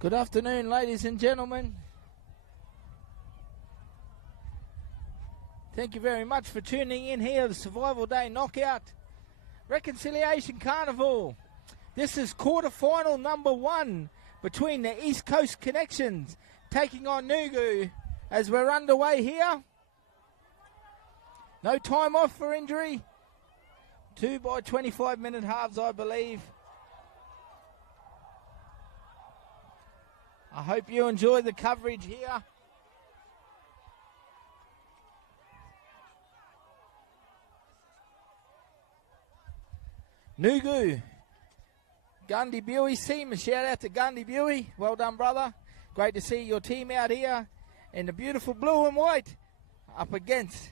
Good afternoon, ladies and gentlemen. Thank you very much for tuning in here, the Survival Day Knockout Reconciliation Carnival. This is quarterfinal number 1 between the East Coast Connections taking on Nugu as we're underway here. No time off for injury. 2 by 25-minute halves, I believe. I hope you enjoy the coverage here. Nugu, Gundy Buey's team. A shout out to Gundy Buey. Well done, brother. Great to see your team out here in the beautiful blue and white up against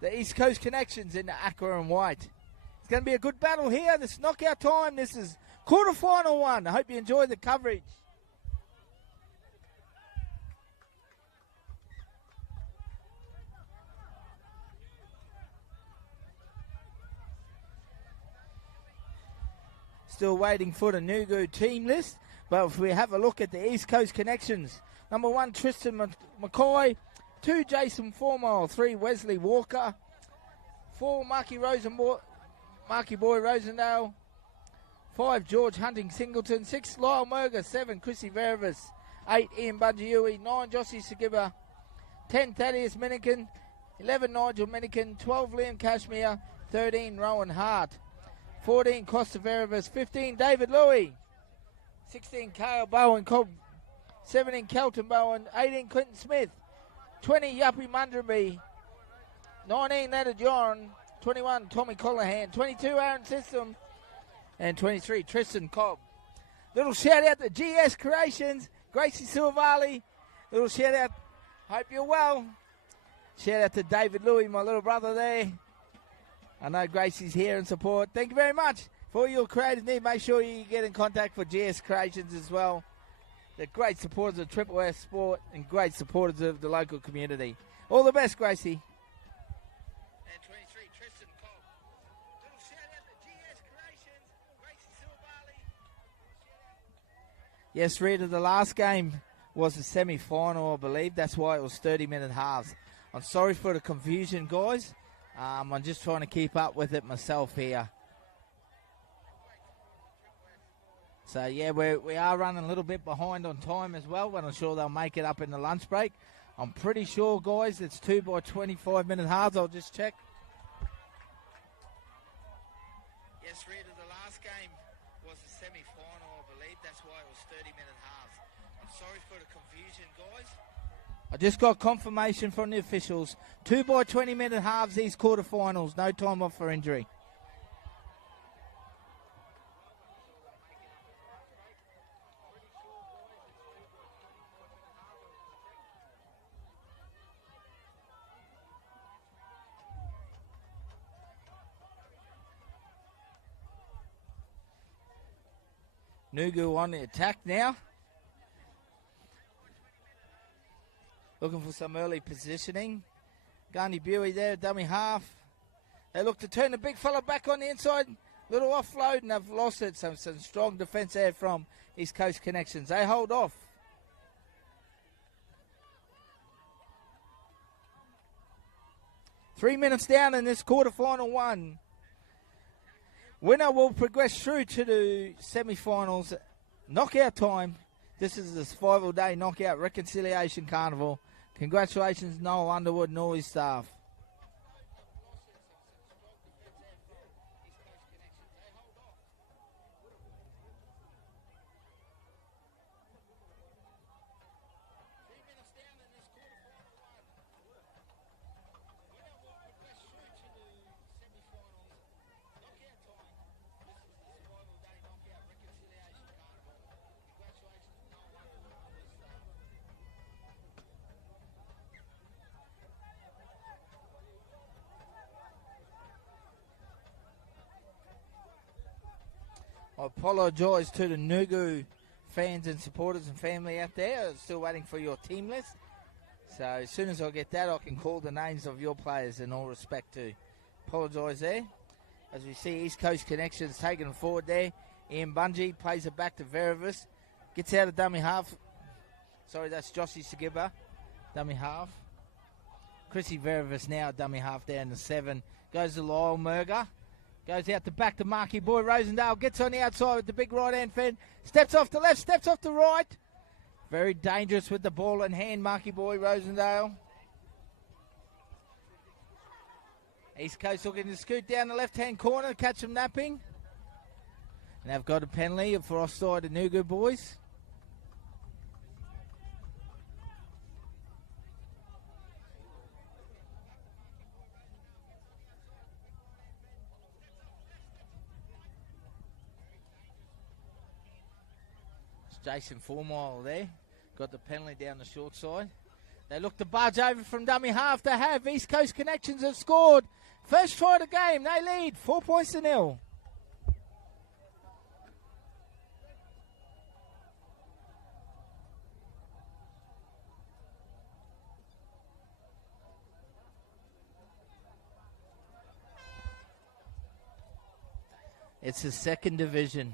the East Coast Connections in the aqua and white. It's going to be a good battle here. This knockout time. This is quarterfinal 1. I hope you enjoy the coverage. Still waiting for the Nugu team list. But if we have a look at the East Coast Connections, number 1, Tristan McCoy. 2, Jason Formile. 3, Wesley Walker. 4, Marky Boy Rosendale. 5, George Hunting Singleton. 6, Lyle Merger. 7, Chrissy Verevis. 8, Ian Bungiui. 9, Jossie Sagiba. 10, Thaddeus Minikin. 11, Nigel Minikin. 12, Liam Cashmere. 13, Rowan Hart. 14, Costa Verevis. 15, David Louis. 16, Kale Bowen Cobb. 17, Kelton Bowen. 18, Clinton Smith. 20, Yuppie Mundraby. 19, Leonard John. 21, Tommy Collahan. 22, Aaron System. And 23, Tristan Cobb. Little shout out to GS Creations. Gracie Silvali. Little shout out. Hope you're well. Shout out to David Louis, my little brother there. I know Gracie's here in support. Thank you very much for all your creative need. Make sure you get in contact for GS Creations as well. They're great supporters of Triple S Sport and great supporters of the local community. All the best, Gracie. And 23, Tristan Cobb. Little shout out to GS Creations, Gracie Silvali. Yes, Rita, the last game was a semi-final, I believe. That's why it was 30-minute halves. I'm sorry for the confusion, guys. I'm just trying to keep up with it myself here. So, yeah, we are running a little bit behind on time as well, but I'm sure they'll make it up in the lunch break. I'm pretty sure, guys, it's 2 by 25-minute halves. I'll just check. Yes, Rita, the last game was a semi-final, I believe. That's why it was 30-minute halves. I'm sorry for the confusion, guys. I just got confirmation from the officials. 2 by 20-minute halves, these quarterfinals. No time off for injury. Nugu on the attack now. Looking for some early positioning. Gundy Buey there, dummy half. They look to turn the big fella back on the inside. Little offload, and they've lost it. Some strong defence there from East Coast Connections. They hold off. 3 minutes down in this quarterfinal one. Winner will progress through to the semi-finals. Knockout time. This is the Survival Day Knockout Reconciliation Carnival. Congratulations, Noel Underwood and all his staff. I apologise to the Nugu fans and supporters and family out there. I'm still waiting for your team list. So as soon as I get that, I can call the names of your players in all respect to. Apologise there. As we see East Coast Connections taking it forward there. Ian Bungie plays it back to Verevis. Gets out of dummy half. Sorry, that's Jossie Sagiba. Dummy half. Chrissy Verevis now dummy half down to 7. Goes to Lyle Murger. Goes out the back to Marky Boy Rosendale. Gets on the outside with the big right-hand fend. Steps off to left, steps off to right. Very dangerous with the ball in hand, Marky Boy Rosendale. East Coast looking to scoot down the left-hand corner, catch them napping. And they've got a penalty for offside to Nugu boys. Jason 4 Mile there. Got the penalty down the short side. They look to barge over from dummy half. They have. East Coast Connections have scored. First try of the game. They lead 4-0. It's the second division.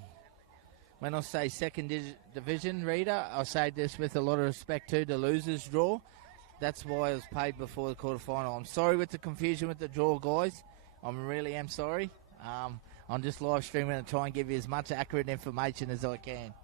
When I say second division, reader, I say this with a lot of respect to the losers draw. That's why it was paid before the quarterfinal. I'm sorry with the confusion with the draw, guys. I really am sorry. I'm just live streaming and try and give you as much accurate information as I can.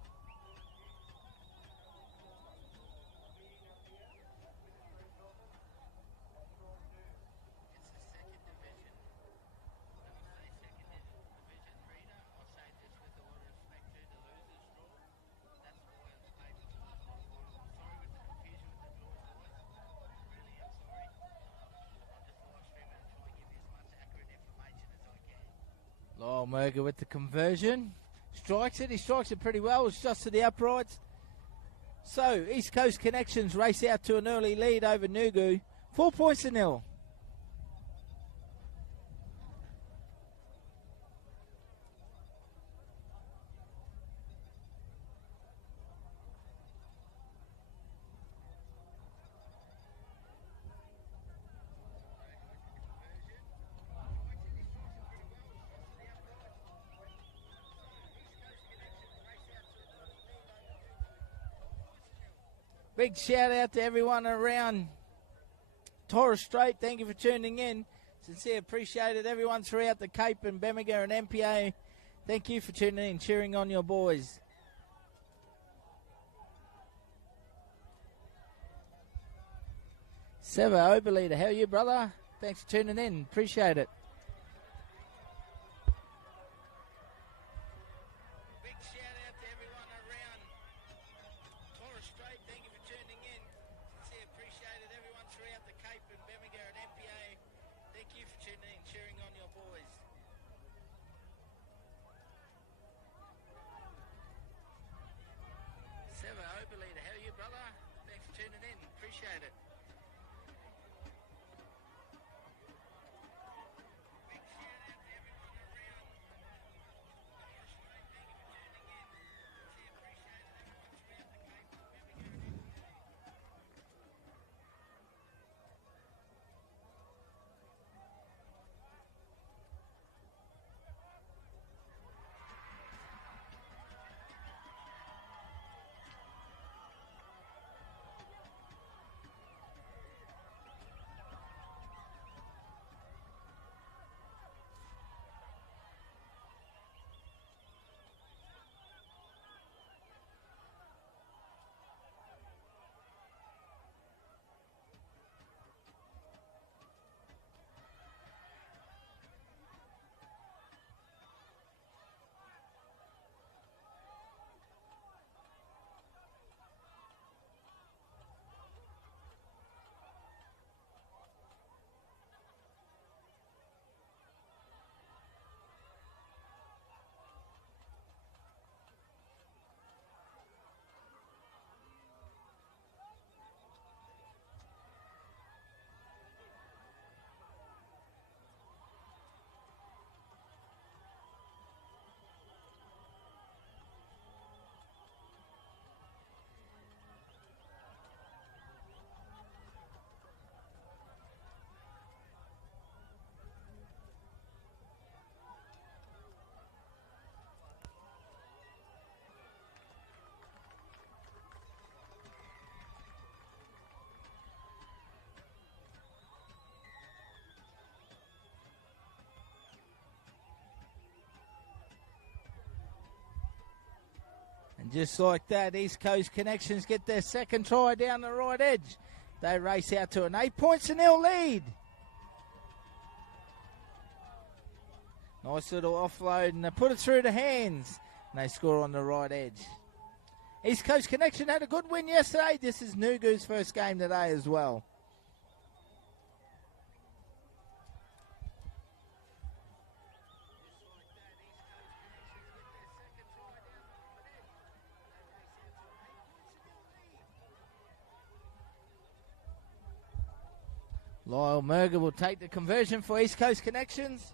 Lyle Murger with the conversion. Strikes it. He strikes it pretty well. It's just to the uprights. So, East Coast Connections race out to an early lead over Nugu. 4-0. Big shout out to everyone around Torres Strait. Thank you for tuning in. Sincere appreciated. Everyone throughout the Cape and Bamaga and MPA. Thank you for tuning in, cheering on your boys. Seva Oberleader, how are you, brother? Thanks for tuning in. Appreciate it. And just like that, East Coast Connections get their second try down the right edge. They race out to an 8-0 lead. Nice little offload, and they put it through the hands. And they score on the right edge. East Coast Connection had a good win yesterday. This is Nugu's first game today as well. Lyle Merger will take the conversion for East Coast Connections.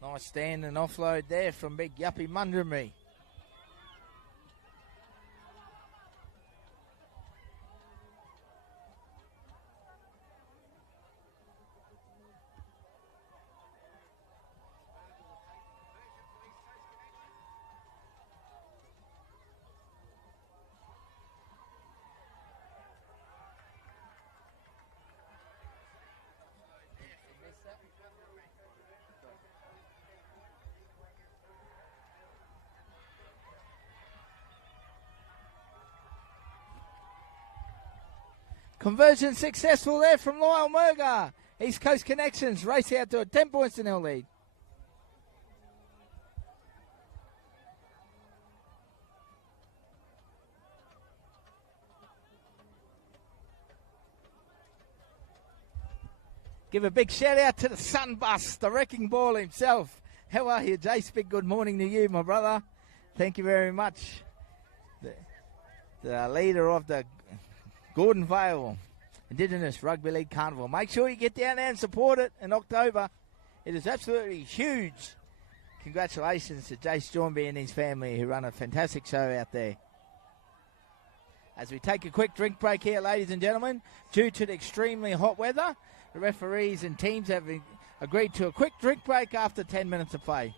Nice stand and offload there from Big Yuppie Mundramy. Conversion successful there from Lyle Merger. East Coast Connections race out to a 10-0 lead. Give a big shout out to the Sunbus, the wrecking ball himself. How are you, Jace? Big good morning to you, my brother. Thank you very much. The leader of the Gordon Vale Indigenous Rugby League Carnival. Make sure you get down there and support it in October. It is absolutely huge. Congratulations to Jace Jornby and his family who run a fantastic show out there. As we take a quick drink break here, ladies and gentlemen, due to the extremely hot weather, the referees and teams have agreed to a quick drink break after 10 minutes of play.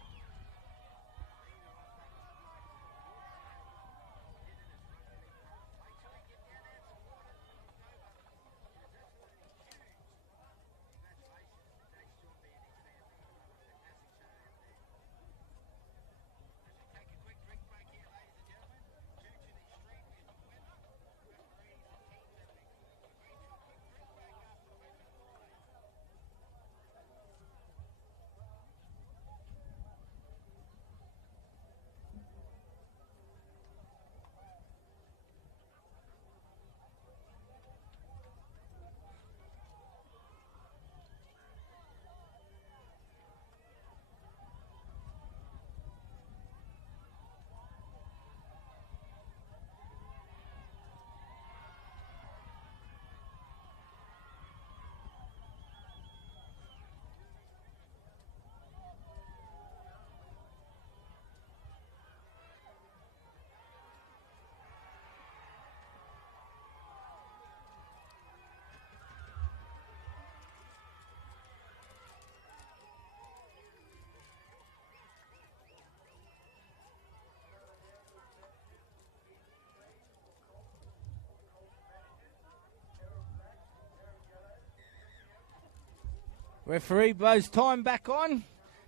Referee blows time back on.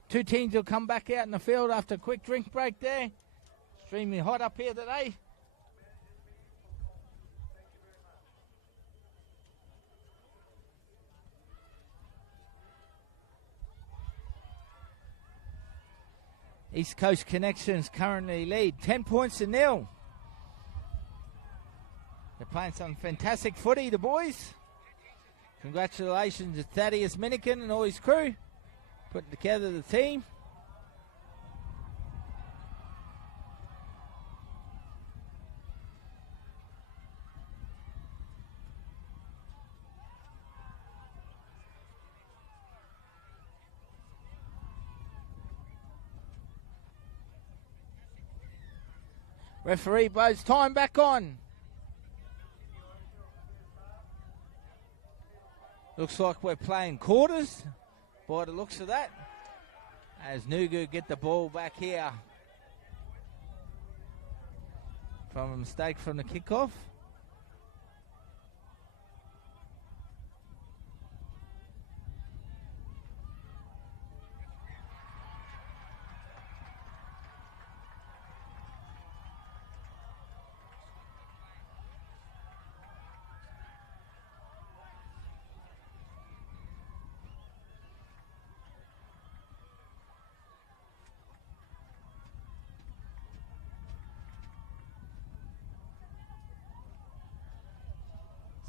Two teams will come back out in the field after a quick drink break there. Extremely hot up here today. East Coast Connections currently lead 10-0. They're playing some fantastic footy, the boys. Congratulations to Thaddeus Minikin and all his crew putting together the team. Referee blows time back on. Looks like we're playing quarters by the looks of that. As Nugu get the ball back here from a mistake from the kickoff.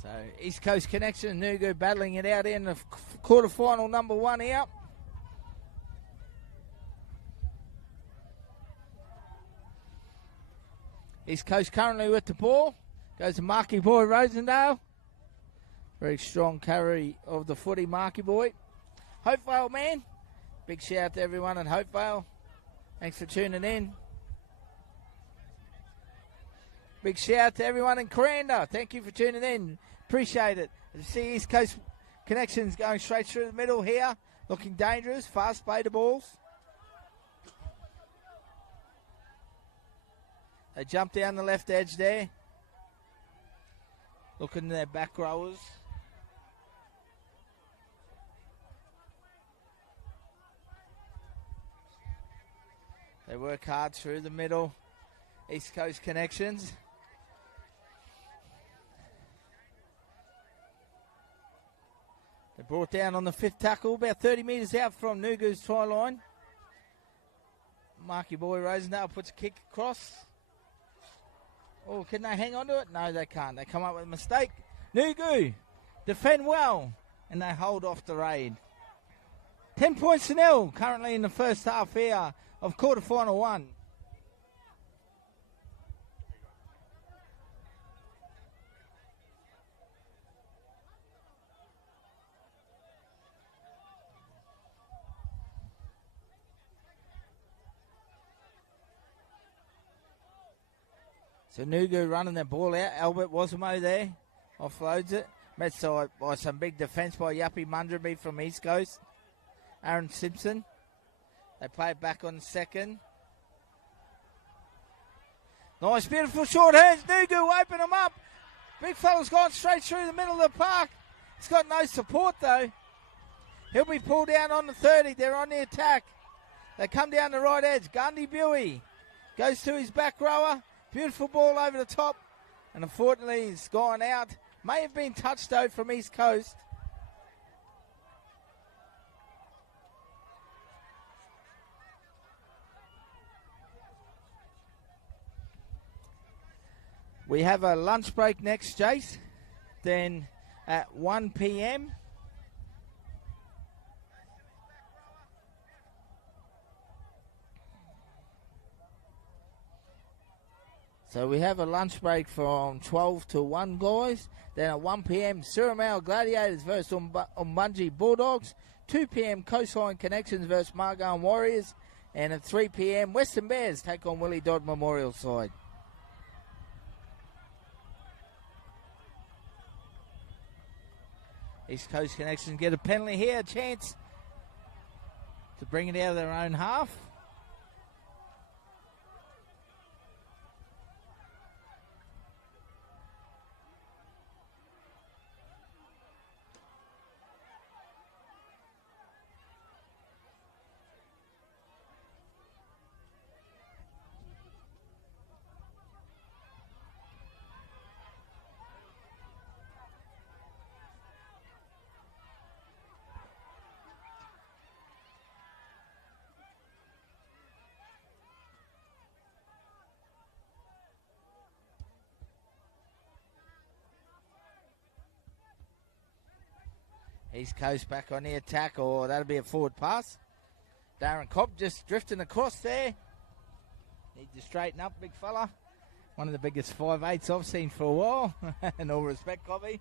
So East Coast Connection, Nugu battling it out in the quarterfinal number 1 here. East Coast currently with the ball. Goes to Marky Boy Rosendale. Very strong carry of the footy, Marky Boy. Hopevale, man. Big shout out to everyone at Hopevale. Thanks for tuning in. Big shout out to everyone in Coranda. Thank you for tuning in. Appreciate it. You see East Coast Connections going straight through the middle here. Looking dangerous. Fast play the balls. They jump down the left edge there. Looking at their back rowers. They work hard through the middle. East Coast Connections. They're brought down on the 5th tackle, about 30 metres out from Nugu's try line. Marky Boy Rosendale puts a kick across. Oh, can they hang on to it? No, they can't. They come up with a mistake. Nugu defend well, and they hold off the raid. 10 points to nil currently in the first half here of quarterfinal 1. So Nugu running the ball out. Albert Wasamo there. Offloads it. Met side by some big defence by Yappy Mundraby from East Coast. Aaron Simpson. They play it back on second. Nice, beautiful short hands. Nugu open them up. Big fella's gone straight through the middle of the park. He's got no support though. He'll be pulled down on the 30. They're on the attack. They come down the right edge. Gundy Buey goes to his back rower. Beautiful ball over the top. And unfortunately, it's gone out. May have been touched, though, from East Coast. We have a lunch break next, Jace. Then at 1 p.m. So we have a lunch break from 12 to 1, guys. Then at 1 p.m, Surreymoor Gladiators versus Umbungie Bulldogs. 2 p.m, Coastline Connections versus Margon Warriors. And at 3 p.m, Western Bears take on Willie Dodd Memorial side. East Coast Connections get a penalty here, a chance to bring it out of their own half. East Coast back on the attack, or that'll be a forward pass. Darren Cobb just drifting across there. Need to straighten up, big fella. One of the biggest 5'8" I've seen for a while. In all respect, Cobby.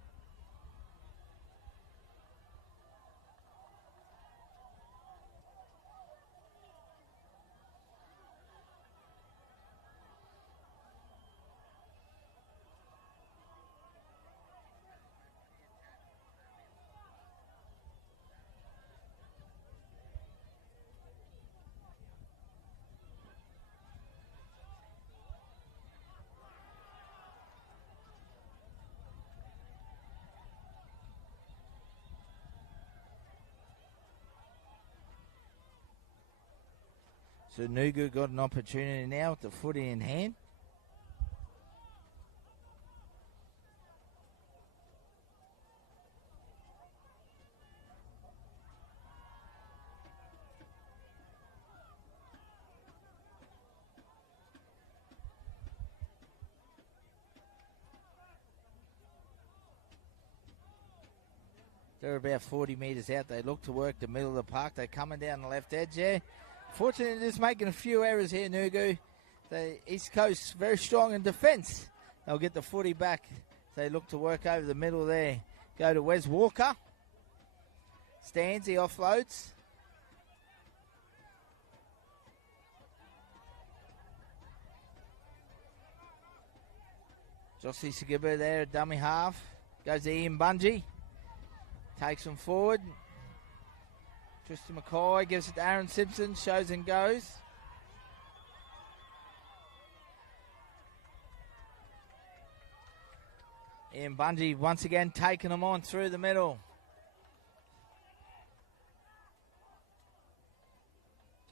So Nugu got an opportunity now with the footy in hand. They're about 40 metres out. They look to work the middle of the park. They're coming down the left edge there. Fortunately, just making a few errors here, Nugu. The East Coast very strong in defence. They'll get the footy back. They look to work over the middle there. Go to Wes Walker. Stands, he offloads. Jossie Sagibba there, dummy half. Goes to Ian Bungie. Takes him forward. Tristan McCoy gives it to Aaron Simpson. Shows and goes. Ian Bungie once again taking them on through the middle.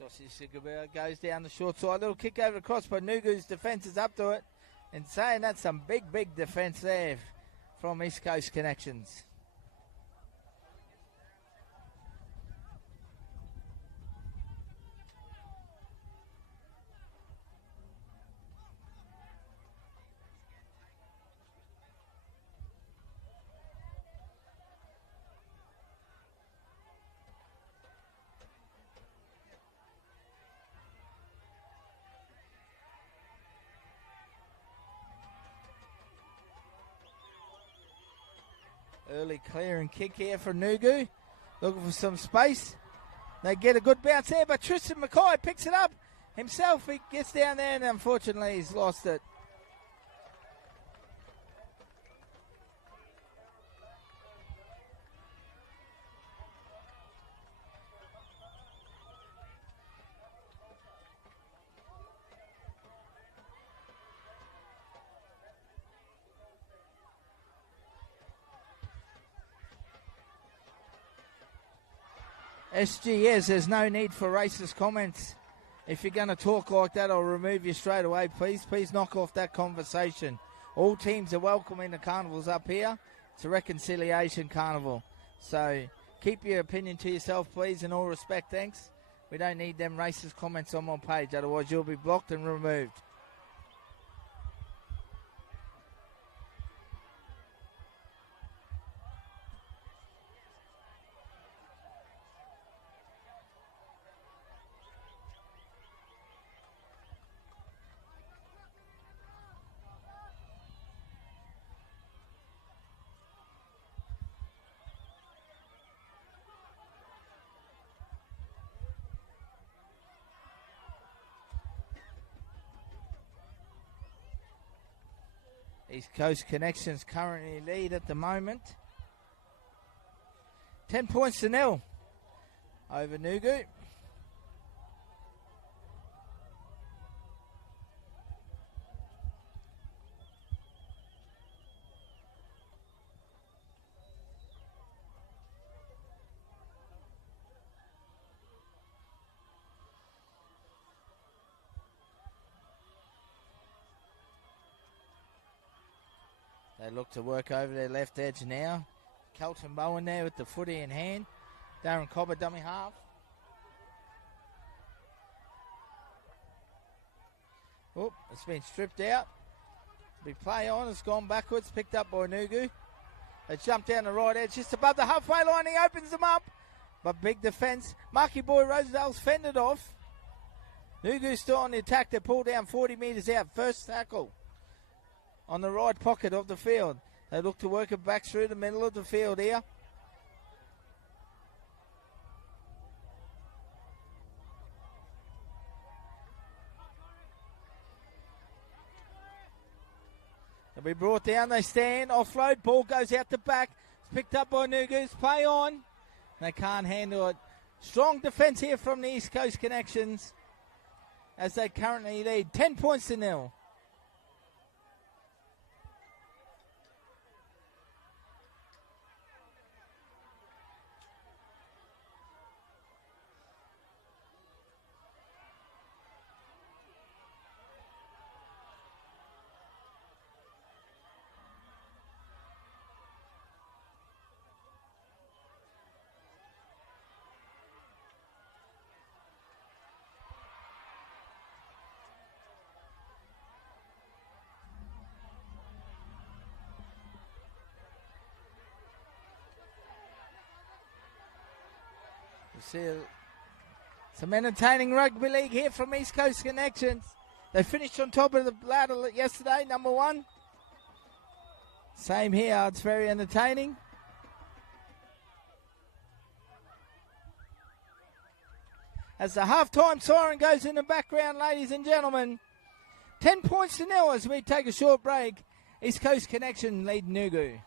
Jossie Sagibba goes down the short side. Little kick over across, but Nugu's defence is up to it. And saying that's some big defence there from East Coast Connections. Early clear and kick here for Nugu. Looking for some space. They get a good bounce there, but Tristan McCoy picks it up himself. He gets down there and unfortunately he's lost it. SGS, there's no need for racist comments. If you're going to talk like that, I'll remove you straight away. Please knock off that conversation. All teams are welcome in the carnivals up here. It's a reconciliation carnival. So keep your opinion to yourself, please, in all respect, thanks. We don't need them racist comments on my page, otherwise you'll be blocked and removed. East Coast Connections currently lead at the moment. 10 points to 0 over Nugu. They look to work over their left edge now. Kelton Bowen there with the footy in hand. Darren Cobber, dummy half. Oh, it's been stripped out. Be play on, it's gone backwards, picked up by Nugu. They jump down the right edge, just above the halfway line, he opens them up. But big defence. Marky Boy Rosedale's fended off. Nugu's still on the attack, they pull down 40 metres out. First tackle on the right pocket of the field. They look to work it back through the middle of the field here. They'll be brought down, they stand, offload, ball goes out the back. It's picked up by Nugu's, play on. They can't handle it. Strong defence here from the East Coast Connections as they currently lead 10 points to 0. See some entertaining rugby league here from East Coast Connections. They finished on top of the ladder yesterday, number 1. Same here, it's very entertaining. As the half-time siren goes in the background, ladies and gentlemen. 10 points to nil as we take a short break. East Coast Connection lead Nugu.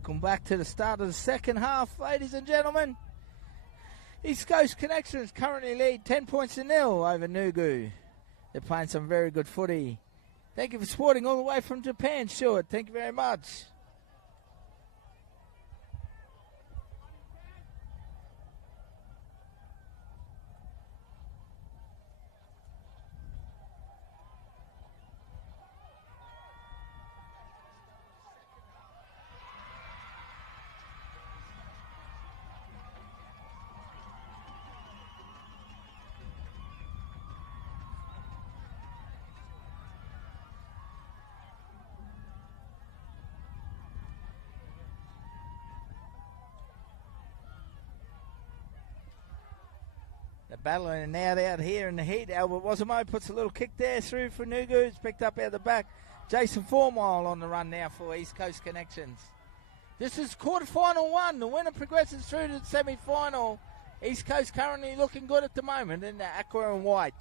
Welcome back to the start of the second half, ladies and gentlemen. East Coast Connections currently lead 10 points to nil over Nugu. They're playing some very good footy. Thank you for supporting all the way from Japan, Stuart. Thank you very much. They're battling it out here in the heat. Albert Wasamo puts a little kick there through for Nugu. It's picked up out the back. Jason Formile on the run now for East Coast Connections. This is quarterfinal one. The winner progresses through to the semi-final. East Coast currently looking good at the moment in the aqua and white.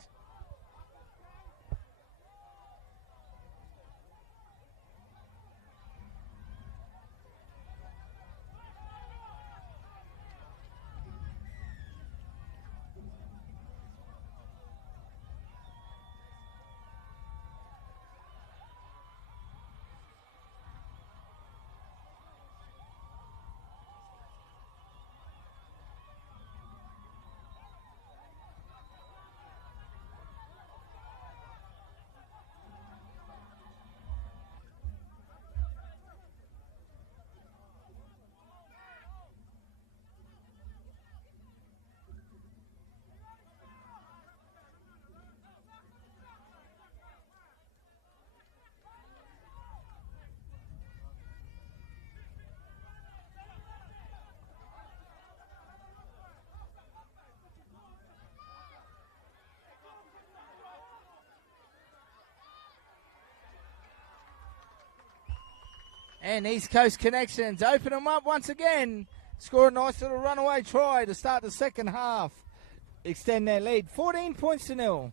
And East Coast Connections open them up once again. Score a nice little runaway try to start the second half. Extend their lead. 14 points to nil.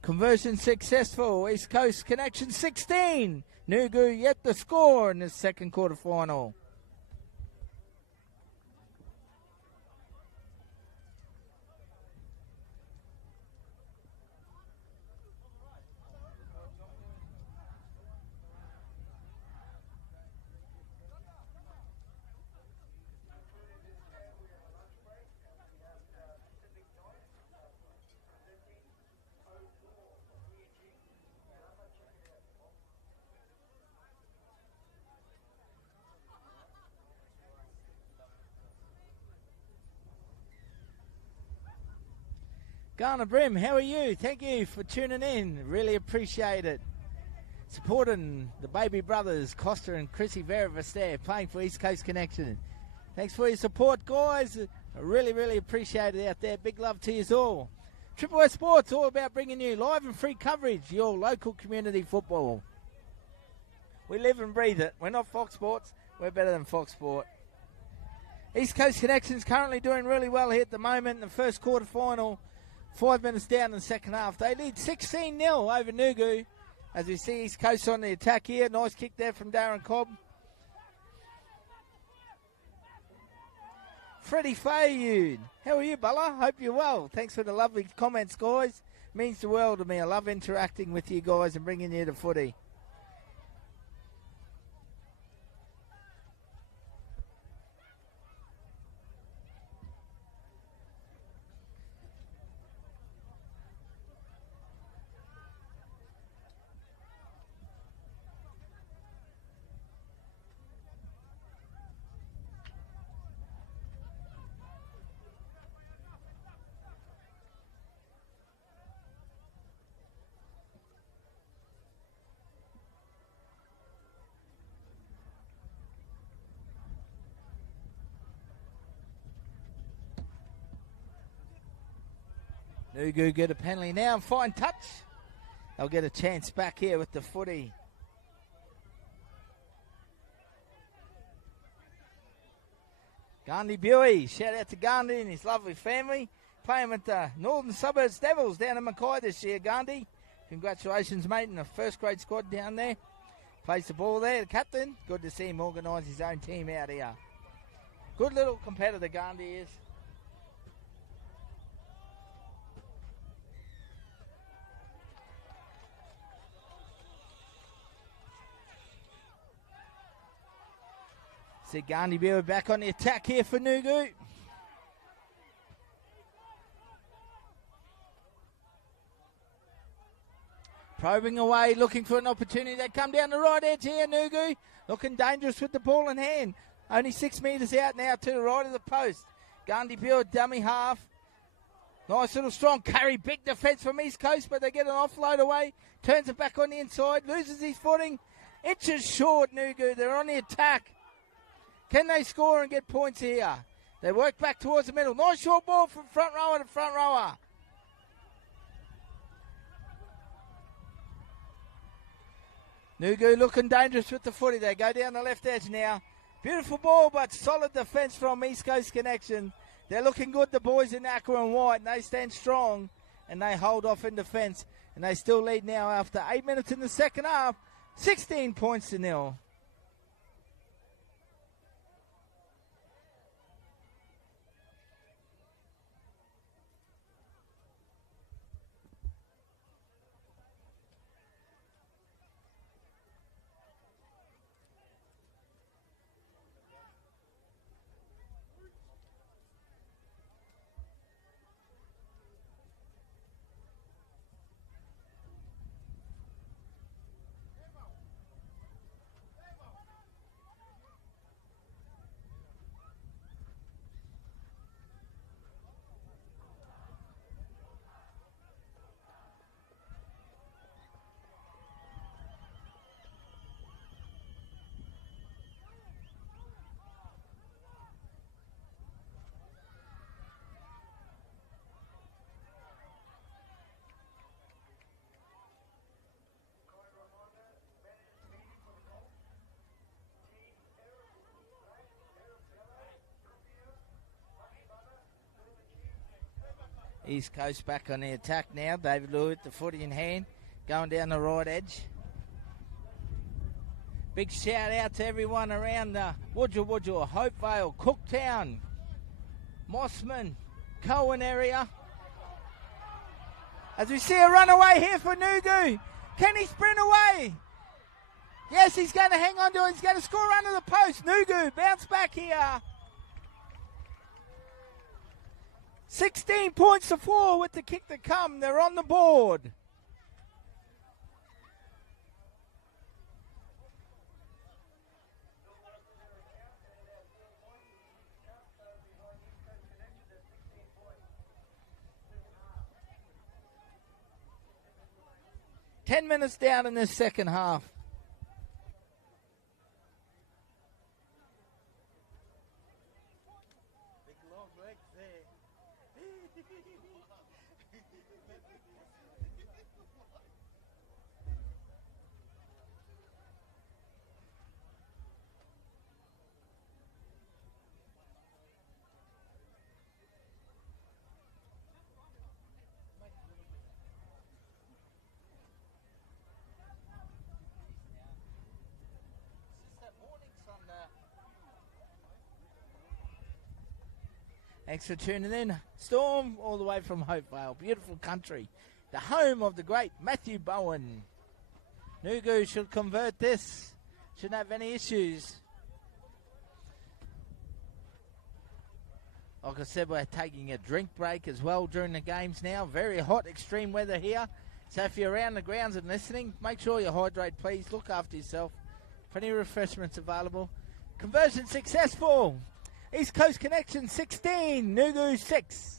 Conversion successful. East Coast Connection 16. Nugu yet to score in the second quarter final. Garner Brim, how are you? Thank you for tuning in. Really appreciate it. Supporting the baby brothers, Costa and Chrissy Veravas there, playing for East Coast Connection. Thanks for your support, guys. I really appreciate it out there. Big love to you all. Triple S Sports, all about bringing you live and free coverage, your local community football. We live and breathe it. We're not Fox Sports. We're better than Fox Sport. East Coast Connection's currently doing really well here at the moment in the first quarter final. 5 minutes down in the second half. They lead 16-0 over Nugu. As we see East Coast on the attack here. Nice kick there from Darren Cobb. Freddie Fayud. How are you, Bella? Hope you're well. Thanks for the lovely comments, guys. Means the world to me. I love interacting with you guys and bringing you the footy. Nugu get a penalty now and fine touch. They'll get a chance back here with the footy. Gandhi Buey, shout out to Gandhi and his lovely family. Playing with the Northern Suburbs Devils down in Mackay this year, Gandhi. Congratulations, mate, in the first grade squad down there. Plays the ball there, the captain. Good to see him organise his own team out here. Good little competitor, Gandhi is. See Gandhi Buey back on the attack here for Nugu. Probing away, looking for an opportunity. They come down the right edge here, Nugu. Looking dangerous with the ball in hand. Only 6 metres out now to the right of the post. Gandhi Buey, dummy half. Nice little strong carry. Big defence from East Coast, but they get an offload away. Turns it back on the inside. Loses his footing. Inches short, Nugu. They're on the attack. Can they score and get points here? They work back towards the middle. Nice short ball from front rower to front rower. Nugu looking dangerous with the footy. They go down the left edge now. Beautiful ball, but solid defence from East Coast Connection. They're looking good, the boys in aqua and white. And they stand strong and they hold off in defence. And they still lead now after 8 minutes in the second half. 16 points to 0. 8. East Coast back on the attack now. David Lewitt, the footy in hand, going down the right edge. Big shout out to everyone around Wodja, Hopevale, Cooktown, Mossman, Cohen area. As we see a runaway here for Nugu. Can he sprint away? Yes, he's going to hang on to it. He's going to score under the post. Nugu, bounce back here. 16 points to 4 with the kick to come. They're on the board. Ten minutes down in this second half. Thanks for tuning in. Storm all the way from Hopevale. Beautiful country the home of the great Matthew Bowen. Nugu should convert this. Shouldn't have any issues. Like I said, we're taking a drink break as well during the games now. Very hot, extreme weather here. So if you're around the grounds and listening, make sure you hydrate, please. Look after yourself. Plenty of refreshments available. Conversion successful. East Coast Connection 16, Nugu 6.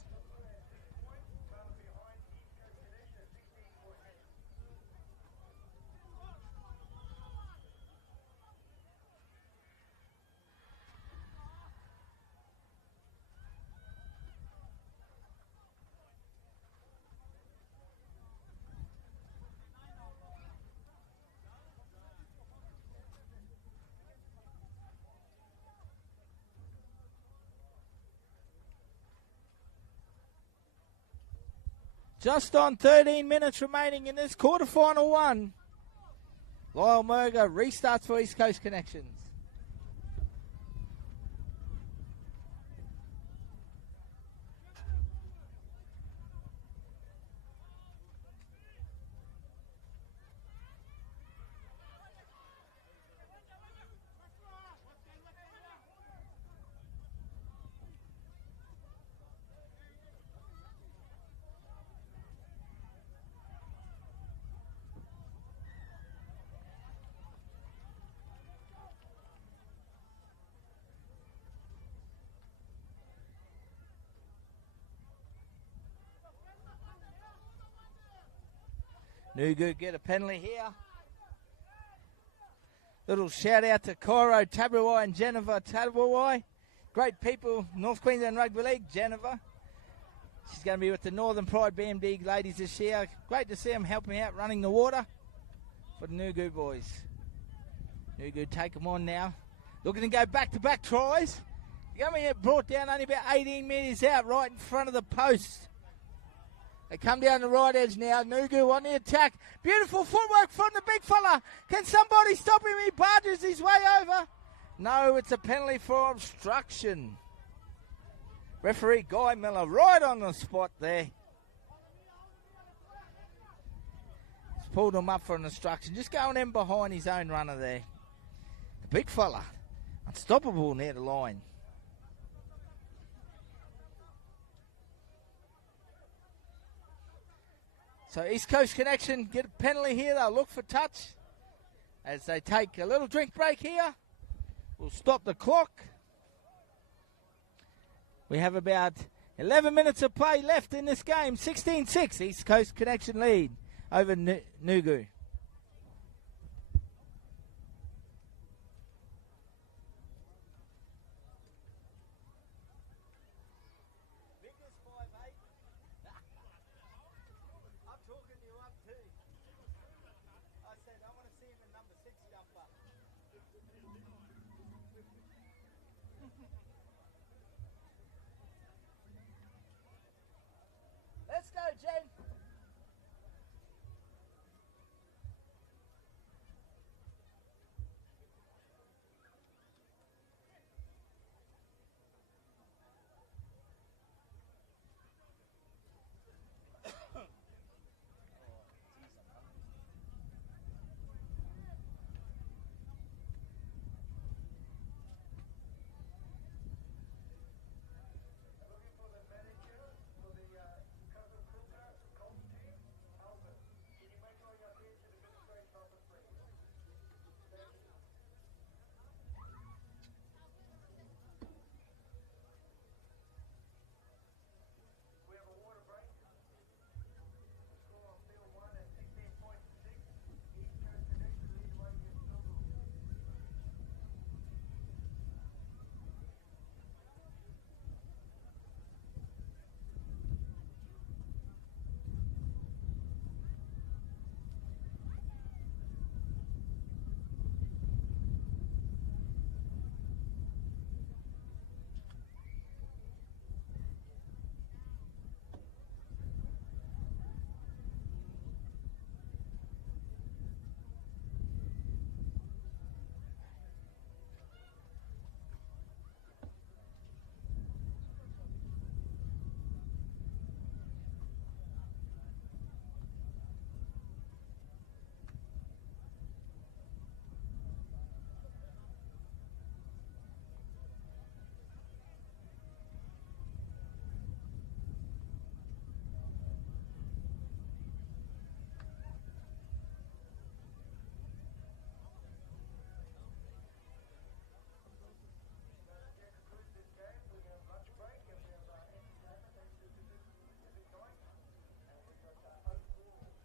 Just on 13 minutes remaining in this quarterfinal one. Lyle Murger restarts for East Coast Connections. Nugu get a penalty here. Little shout out to Cairo Tabuai and Jennifer Tabuai. Great people, North Queensland Rugby League, Jennifer. She's going to be with the Northern Pride BMD ladies this year. Great to see them helping out running the water for the Nugu boys. Nugu take them on now. Looking to go back-to-back tries. They're going to get brought down only about 18 metres out right in front of the post. They come down the right edge now. Nugu on the attack. Beautiful footwork from the big fella. Can somebody stop him? He barges his way over. No, it's a penalty for obstruction. Referee Guy Miller right on the spot there. He's pulled him up for an obstruction. Just going in behind his own runner there. The big fella. Unstoppable near the line. So East Coast Connection get a penalty here. They'll look for touch as they take a little drink break here. We'll stop the clock. We have about 11 minutes of play left in this game. 16-6, East Coast Connection lead over Nugu. Let's go, Jen.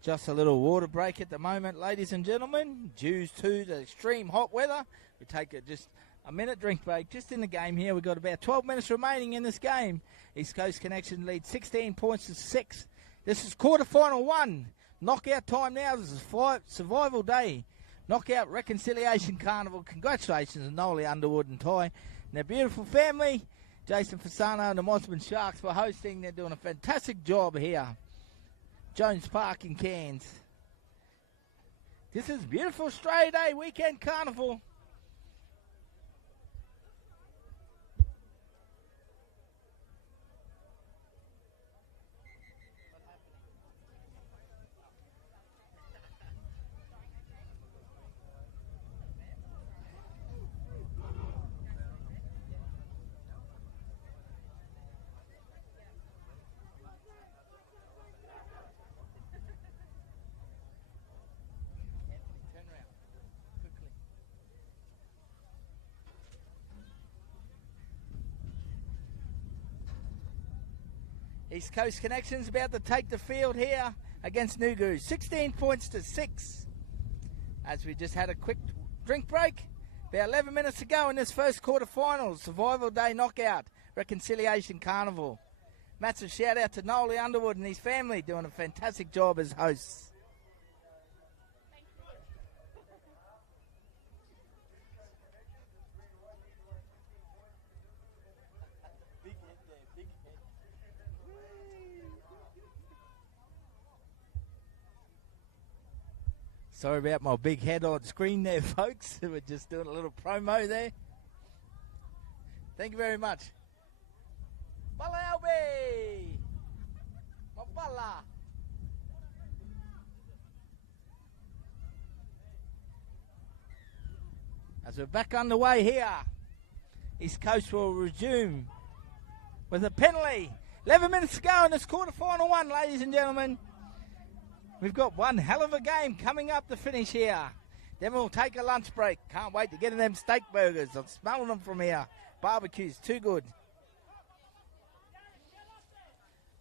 Just a little water break at the moment, ladies and gentlemen. Due to the extreme hot weather, we take just a minute drink break just in the game here. We've got about 12 minutes remaining in this game. East Coast Connection leads 16 points to 6. This is quarterfinal 1. Knockout time now. This is survival day. Knockout Reconciliation Carnival. Congratulations to Nolly Underwood and Ty and their beautiful family. Jason Fasano and the Mosman Sharks for hosting. They're doing a fantastic job here. Jones Park in Cairns. This is beautiful Australia Day weekend carnival. East Coast Connection's about to take the field here against Nugu. 16 points to 6. As we just had a quick drink break. About 11 minutes to go in this first quarterfinal. Survival Day Knockout. Reconciliation Carnival. Massive shout out to Nolly Underwood and his family doing a fantastic job as hosts. Sorry about my big head on screen there, folks. We're just doing a little promo there. Thank you very much. Bala Albi! Mabala! As we're back underway here, East Coast will resume with a penalty. 11 minutes to go in this quarterfinal 1, ladies and gentlemen. We've got one hell of a game coming up to finish here. Then we'll take a lunch break. Can't wait to get in them steak burgers. I'm smelling them from here. Barbecue's too good.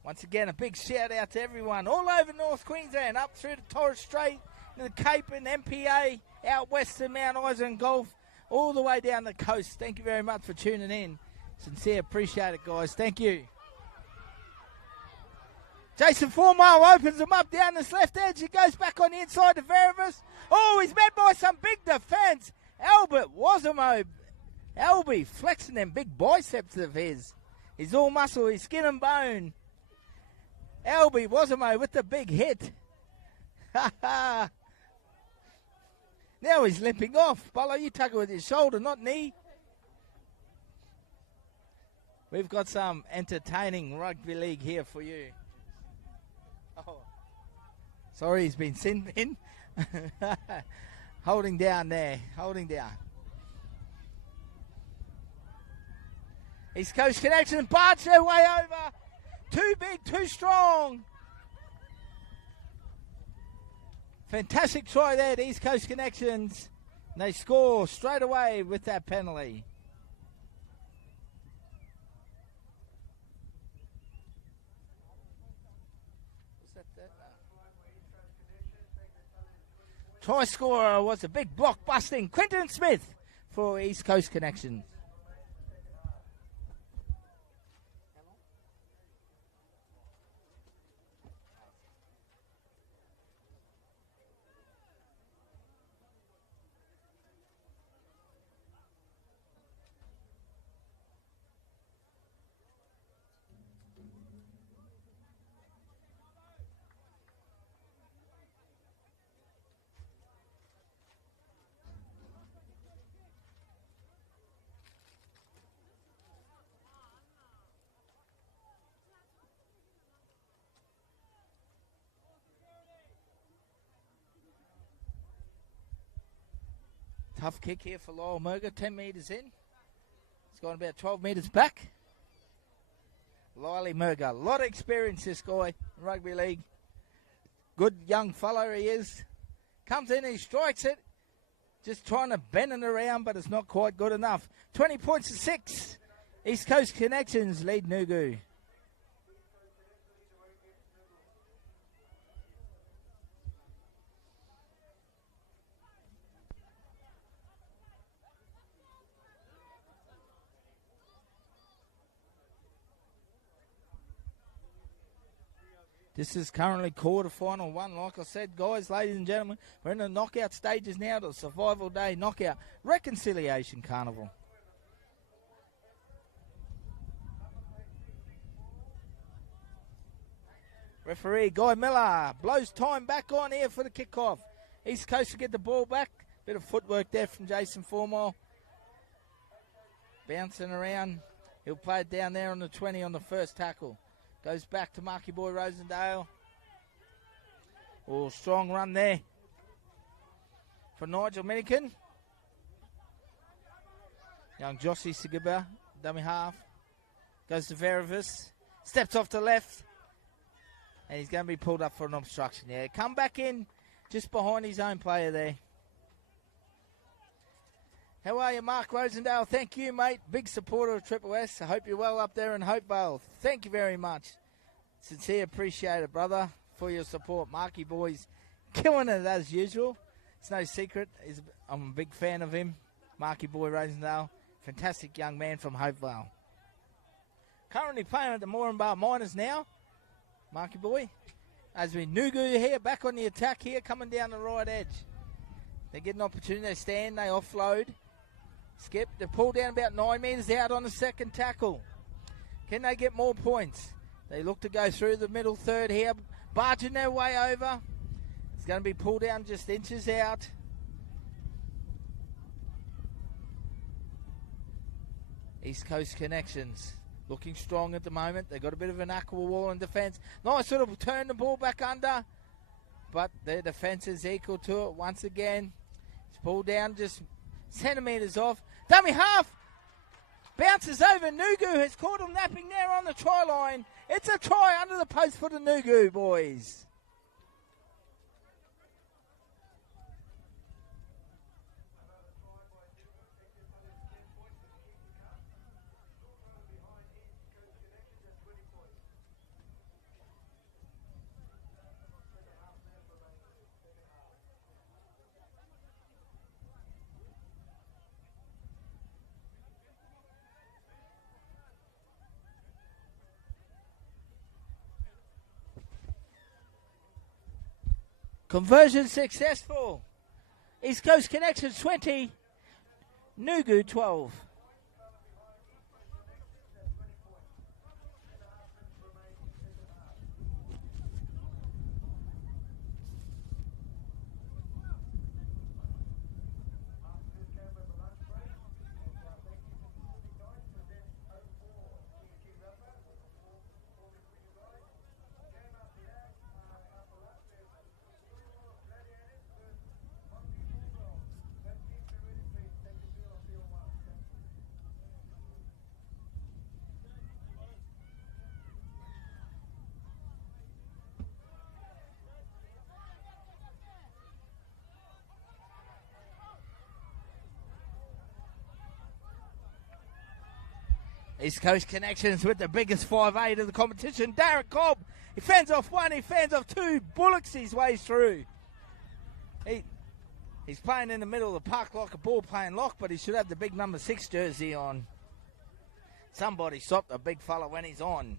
Once again, a big shout out to everyone all over North Queensland, up through the Torres Strait, to the Cape and MPA, out west to Mount Isa and Gulf, all the way down the coast. Thank you very much for tuning in. Sincere, appreciate it, guys. Thank you. Jason 4 Mile opens him up down this left edge. He goes back on the inside to Verivus. Oh, he's met by some big defence. Albert Wasamo. Albie flexing them big biceps of his. He's all muscle, he's skin and bone. Albie Wasamo with the big hit. Ha ha. Now he's limping off. Bolo, you tug it with his shoulder, not knee. We've got some entertaining rugby league here for you. Oh, sorry, he's been sin in. Holding down there, holding down. East Coast Connection barge their way over. Too big, too strong. Fantastic try there to East Coast Connections. And they score straight away with that penalty. Try scorer was a big block busting Quentin Smith for East Coast Connection. Tough kick here for Lyle Murga, 10 metres in. It's gone about 12 metres back. Lyle Murga, a lot of experience this guy in rugby league. Good young fellow he is. Comes in, he strikes it. Just trying to bend it around, but it's not quite good enough. 20 points to 6. East Coast Connections lead Nugu. This is currently quarter-final one. Like I said, guys, ladies and gentlemen, we're in the knockout stages now to the Survival Day Knockout Reconciliation Carnival. Referee Guy Miller blows time back on here for the kickoff. East Coast to get the ball back. Bit of footwork there from Jason Formall. Bouncing around. He'll play it down there on the 20 on the first tackle. Goes back to Marky Boy Rosendale. Oh, strong run there for Nigel Minikin. Young Jossie Sigiba, dummy half. Goes to Verivis. Steps off to left. And he's going to be pulled up for an obstruction. Yeah, come back in just behind his own player there. How are you, Mark Rosendale? Thank you, mate. Big supporter of Triple S. I hope you're well up there in Hopevale. Thank you very much. Sincere appreciate it, brother, for your support. Marky Boy's killing it as usual. It's no secret. I'm a big fan of him. Marky Boy Rosendale. Fantastic young man from Hopevale. Currently playing at the Moranbah Miners now. Marky Boy. As we Nugu here, back on the attack here, coming down the right edge. They get an opportunity. They stand. They offload. Skip. They pull down about 9 metres out on the second tackle. Can they get more points? They look to go through the middle third here. Barging their way over. It's going to be pulled down just inches out. East Coast Connections. Looking strong at the moment. They've got a bit of an aqua wall in defence. Nice sort of turn the ball back under. But their defence is equal to it once again. It's pulled down just centimetres off. Dummy half. Bounces over. Nugu has caught him napping there on the try line. It's a try under the post for the Nugu boys. Conversion successful. East Coast Connections 20, Nugu 12. East Coast Connections with the biggest 5'8" of the competition. Darren Cobb, he fends off one, he fends off two, bullocks his way through. He's playing in the middle of the park like a ball playing lock, but he should have the big number 6 jersey on. Somebody stop the big fella when he's on.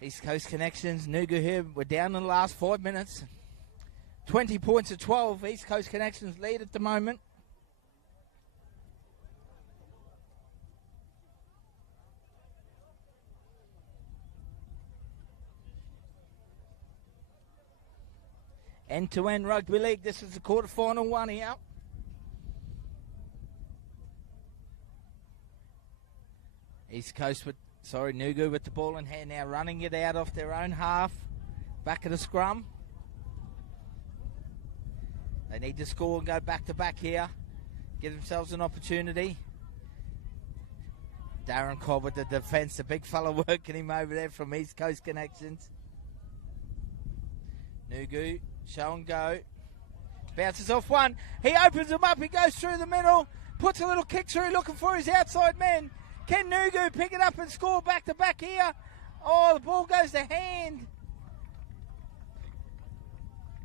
East Coast Connections, Nugu here. We're down in the last 5 minutes. 20 points to 12. East Coast Connections lead at the moment. End-to-end rugby league. This is the quarterfinal one here. East Coast Nugu with the ball in hand now, running it out off their own half. Back of the scrum. They need to score and go back-to-back here. Give themselves an opportunity. Darren Cobb with the defence. The big fella working him over there from East Coast Connections. Nugu, show and go. Bounces off one. He opens him up. He goes through the middle. Puts a little kick through looking for his outside man. Can Nugu pick it up and score back-to-back here? Oh, the ball goes to hand.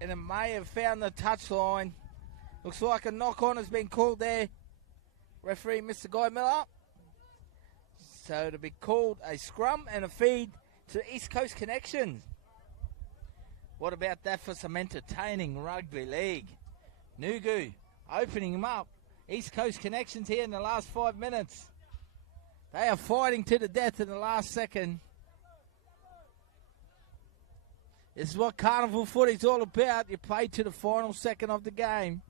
And it may have found the touchline. Looks like a knock-on has been called there. Referee Mr. Guy Miller. So to be called a scrum and a feed to East Coast Connections. What about that for some entertaining rugby league? Nugu opening him up. East Coast Connections here in the last 5 minutes. They are fighting to the death in the last second. This is what carnival footy's all about. You play to the final second of the game.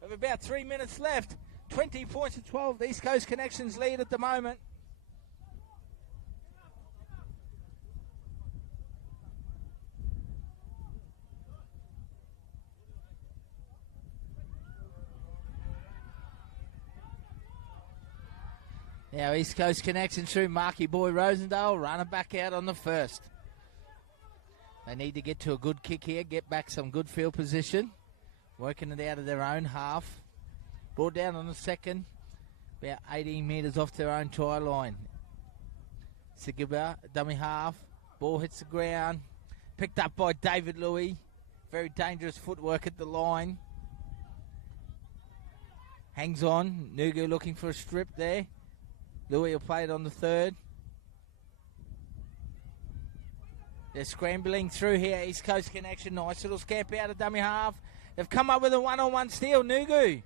We have about 3 minutes left. 20 points to 12. The East Coast Connections lead at the moment. Now East Coast Connection through Marky Boy Rosendale, running back out on the first. They need to get to a good kick here, get back some good field position. Working it out of their own half. Ball down on the second, about 18 metres off their own try line. Sigaba, dummy half, ball hits the ground. Picked up by David Louis. Very dangerous footwork at the line. Hangs on, Nugu looking for a strip there. Louis will play it on the third. They're scrambling through here. East Coast Connection. Nice little scamp out of dummy half. They've come up with a one-on-one steal. Nugu.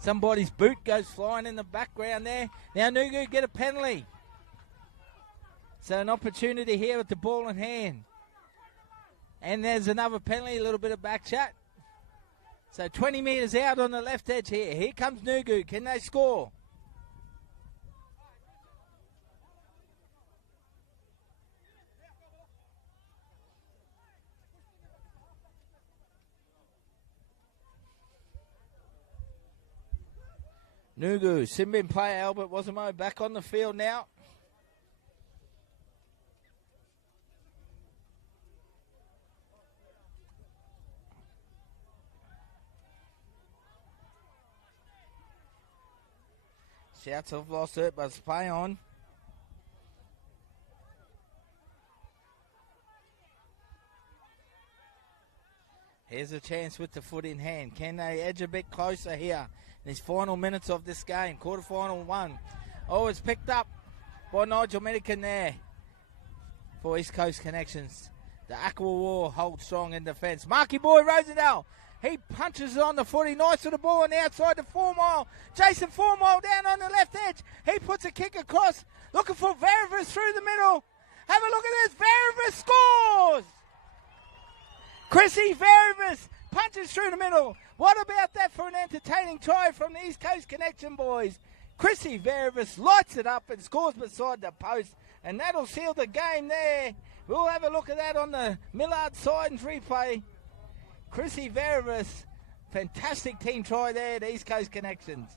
Somebody's boot goes flying in the background there. Now Nugu get a penalty. So an opportunity here with the ball in hand. And there's another penalty. A little bit of back chat. So 20 metres out on the left edge here. Here comes Nugu. Can they score? Nugu, Simbin player Albert Wasamo back on the field now. Shouts have lost it, but it's play on. Here's a chance with the foot in hand. Can they edge a bit closer here in these final minutes of this game? Quarterfinal one. Oh, it's picked up by Nigel Medican there for East Coast Connections. The Aqua War holds strong in defence. Marky Boy Rosendale. He punches it on the footy. Nice with the ball on the outside to 4 Mile. Jason 4 Mile down on the left edge. He puts a kick across. Looking for Verivis through the middle. Have a look at this. Verivis scores. Chrissy Verivis punches through the middle. What about that for an entertaining try from the East Coast Connection boys? Chrissy Verivis lights it up and scores beside the post. And that'll seal the game there. We'll have a look at that on the Millard Sidens replay. Chrissy Verivis, fantastic team try there at East Coast Connections.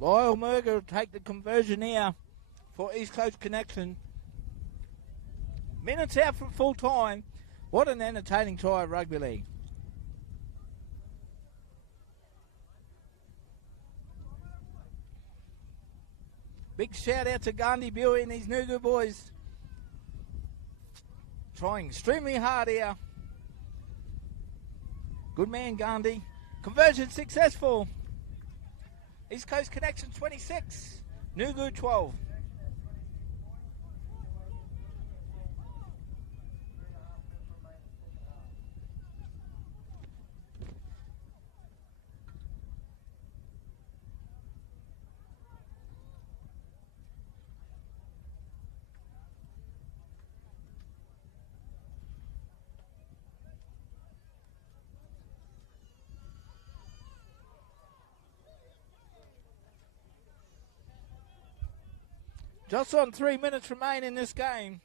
Lyle Merger will take the conversion here for East Coast Connection. Minutes out from full time. What an entertaining try of rugby league. Big shout out to Gandhi Buey and these Nugu boys. Trying extremely hard here. Good man, Gandhi. Conversion successful. East Coast Connection 26, Nugu 12. Just on 3 minutes remain in this game.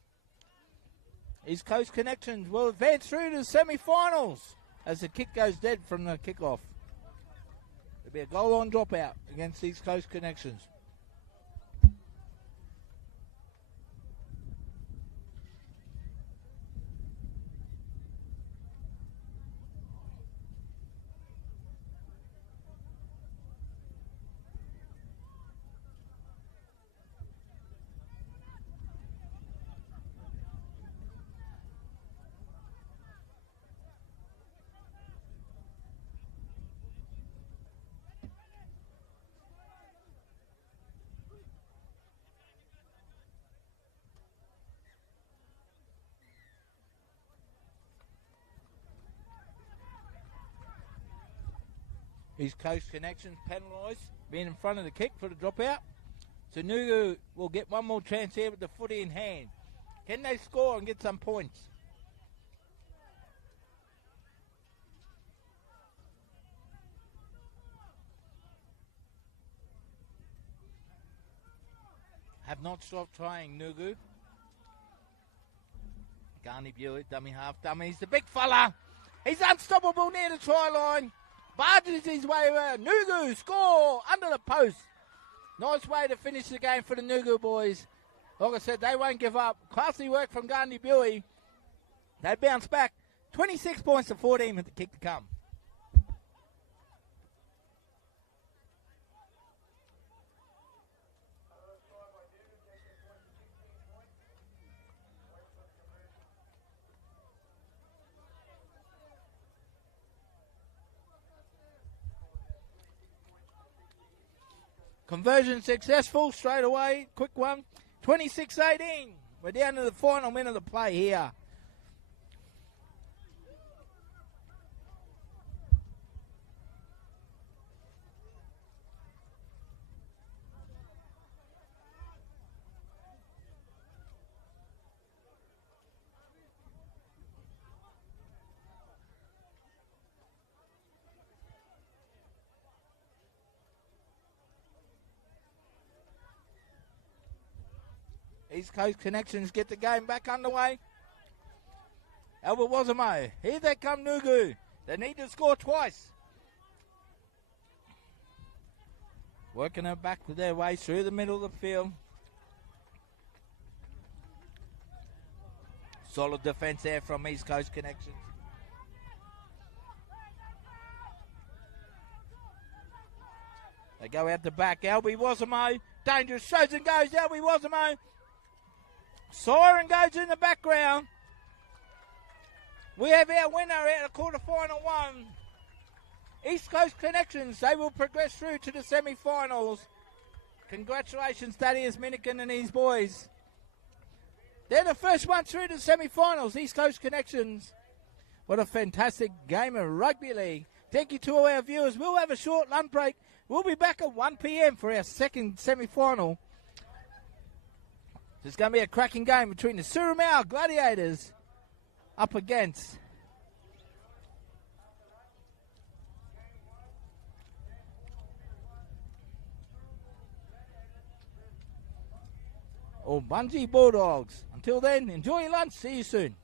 East Coast Connections will advance through to the semi-finals as the kick goes dead from the kickoff. There'll be a goal-line dropout against East Coast Connections. East Coast Connections penalised, being in front of the kick for the dropout. So Nugu will get one more chance here with the footy in hand. Can they score and get some points? Have not stopped trying, Nugu. Garney Buick, dummy half dummy. He's the big fella. He's unstoppable near the try line. Barges his way around. Nugu score under the post. Nice way to finish the game for the Nugu boys. Like I said, they won't give up. Classy work from Garney Buick. They bounce back. 26 points to 14 with the kick to come. Conversion successful straight away. Quick one. 26-18. We're down to the final minute of play here. East Coast Connections get the game back underway. Albert Wasamo. Here they come, Nugu. They need to score twice. Working it back with their way through the middle of the field. Solid defence there from East Coast Connections. They go out the back. Albie Wasamo. Dangerous. Shows and goes. Albie Wasamo. Siren goes in the background. We have our winner out of quarterfinal one. East Coast Connections, they will progress through to the semi-finals. Congratulations, Thaddeus Minikin and his boys. They're the first one through to the semi-finals, East Coast Connections. What a fantastic game of rugby league. Thank you to all our viewers. We'll have a short lunch break. We'll be back at 1 p.m. for our second semi-final. There's going to be a cracking game between the Surumau Gladiators up against Bungee Bulldogs. Until then, enjoy your lunch. See you soon.